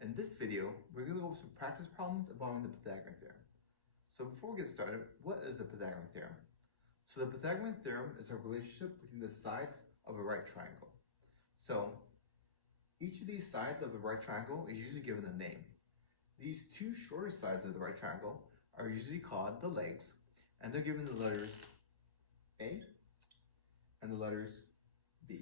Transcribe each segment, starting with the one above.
In this video, we're going to go over some practice problems involving the Pythagorean theorem. So before we get started, what is the Pythagorean theorem? So the Pythagorean theorem is a relationship between the sides of a right triangle. So each of these sides of the right triangle is usually given a name. These two shorter sides of the right triangle are usually called the legs, and they're given the letters A and the letters B.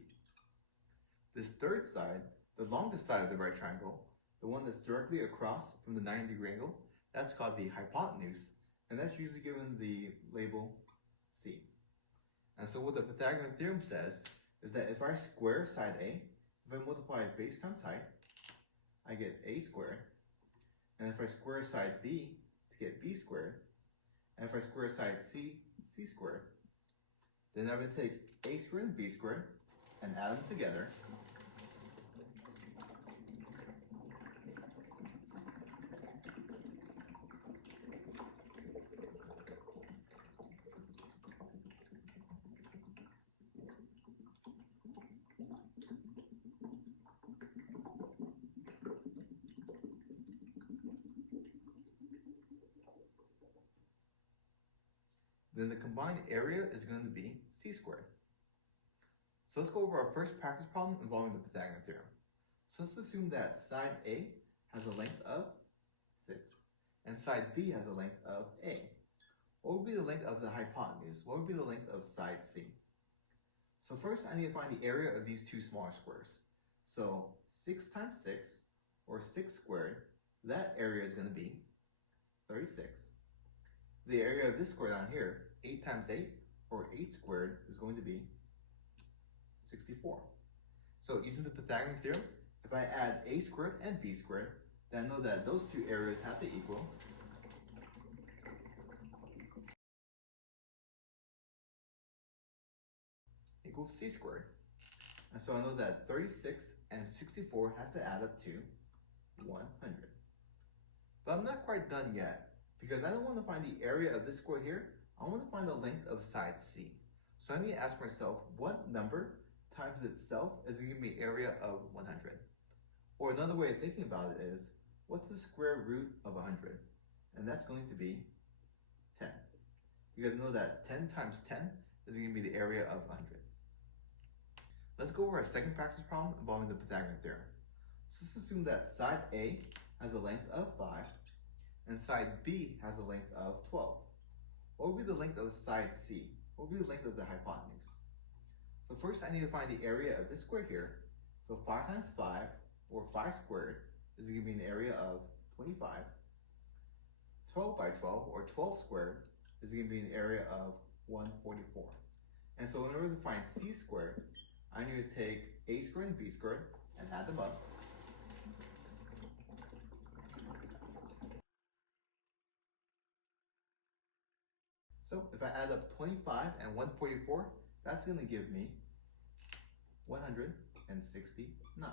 This third side, the longest side of the right triangle, the one that's directly across from the 90-degree angle, that's called the hypotenuse, and that's usually given the label C. And so what the Pythagorean theorem says is that if I square side A, if I multiply base times height, I get A squared. And if I square side B to get B squared, and if I square side C, C squared, then I'm going to take A squared and B squared and add them together. Then the combined area is going to be C squared. So let's go over our first practice problem involving the Pythagorean theorem. So let's assume that side A has a length of 6 and side B has a length of A. What would be the length of the hypotenuse? What would be the length of side C? So first I need to find the area of these two smaller squares. So 6 times 6, or 6 squared, that area is going to be 36. The area of this square down here, 8 times 8, or 8 squared, is going to be 64. So using the Pythagorean theorem, if I add A squared and B squared, then I know that those two areas have to equal C squared. And so I know that 36 and 64 has to add up to 100. But I'm not quite done yet, because I don't want to find the area of this square here, I want to find the length of side C. So I need to ask myself, what number times itself is going to give me area of 100? Or another way of thinking about it is, what's the square root of 100? And that's going to be 10. You guys know that 10 times 10 is going to be the area of 100. Let's go over our second practice problem involving the Pythagorean theorem. So let's assume that side A has a length of 5 and side B has a length of 12. What would be the length of side C? What would be the length of the hypotenuse? So first I need to find the area of this square here. So 5 times 5, or 5 squared, is going to be an area of 25. 12 by 12, or 12 squared, is going to be an area of 144. And so in order to find C squared, I need to take A squared and B squared and add them up. So if I add up 25 and 144, that's going to give me 169.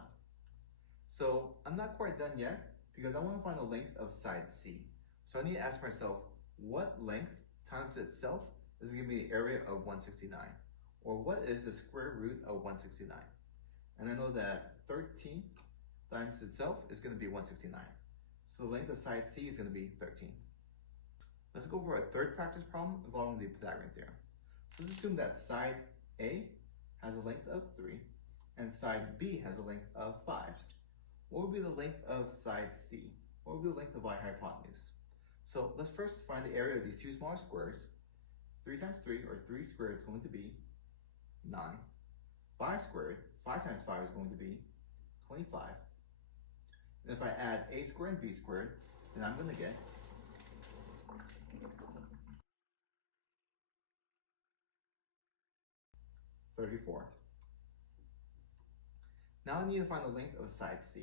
So I'm not quite done yet, because I want to find the length of side C. So I need to ask myself, what length times itself is going to give me the area of 169? Or what is the square root of 169? And I know that 13 times itself is going to be 169. So the length of side C is going to be 13. Let's go over our third practice problem involving the Pythagorean theorem. So let's assume that side A has a length of 3 and side B has a length of 5. What would be the length of side C? What would be the length of my hypotenuse? So let's first find the area of these two smaller squares. 3 times 3, or 3 squared, is going to be 9. 5 squared, 5 times 5 is going to be 25. And if I add A squared and B squared, then I'm going to get 34. Now I need to find the length of side C.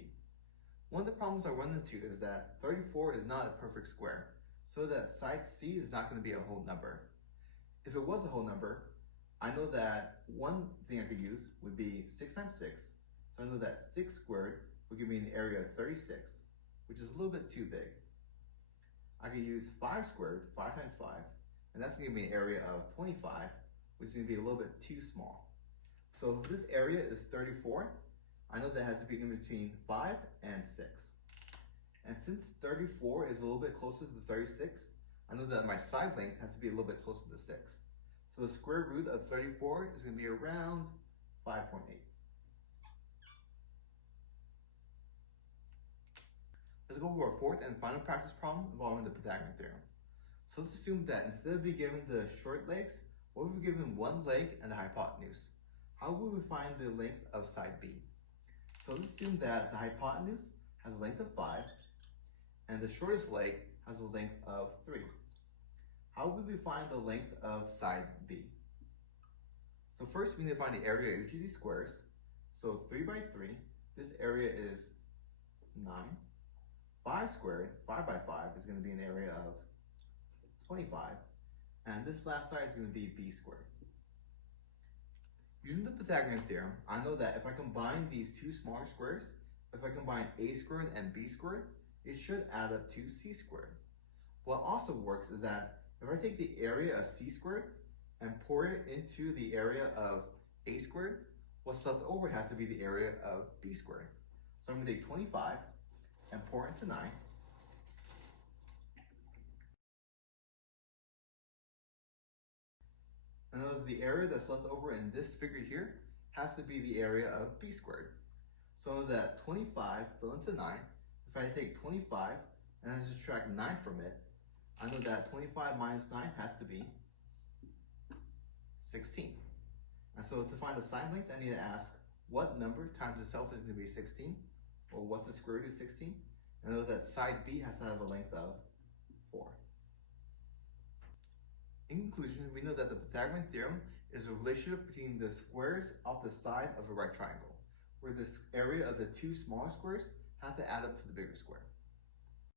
One of the problems I run into is that 34 is not a perfect square, so that side C is not going to be a whole number. If it was a whole number, I know that one thing I could use would be 6 times 6. So I know that 6 squared would give me an area of 36, which is a little bit too big. I could use 5 squared, 5 times 5, and that's going to give me an area of 25, which is going to be a little bit too small. So if this area is 34, I know that it has to be in between 5 and 6. And since 34 is a little bit closer to 36, I know that my side length has to be a little bit closer to 6. So the square root of 34 is going to be around 5.8. Let's go over our fourth and final practice problem involving the Pythagorean theorem. So let's assume that instead of being given the short legs, what if we're given one leg and the hypotenuse? How would we find the length of side B? So let's assume that the hypotenuse has a length of 5 and the shortest leg has a length of 3. How would we find the length of side B? So first we need to find the area of each of these squares. So 3 by 3, this area is 9. 5 squared, 5 by 5, is going to be an area of 25. And this last side is going to be b squared. Using the Pythagorean theorem, I know that if I combine these two smaller squares, if I combine a squared and b squared, it should add up to c squared. What also works is that if I take the area of c squared and pour it into the area of a squared, what's left over has to be the area of b squared. So I'm going to take 25 and pour it into 9. And notice the area that's left over in this figure here has to be the area of b squared. So that 25 fell into 9. If I take 25 and I subtract 9 from it, I know that 25 minus 9 has to be 16. And so to find the side length, I need to ask what number times itself is going to be 16? Or what's the square root of 16? And I know that side B has to have a length of 4. In conclusion, we know that the Pythagorean theorem is a relationship between the squares off the side of a right triangle, where the area of the two smaller squares have to add up to the bigger square.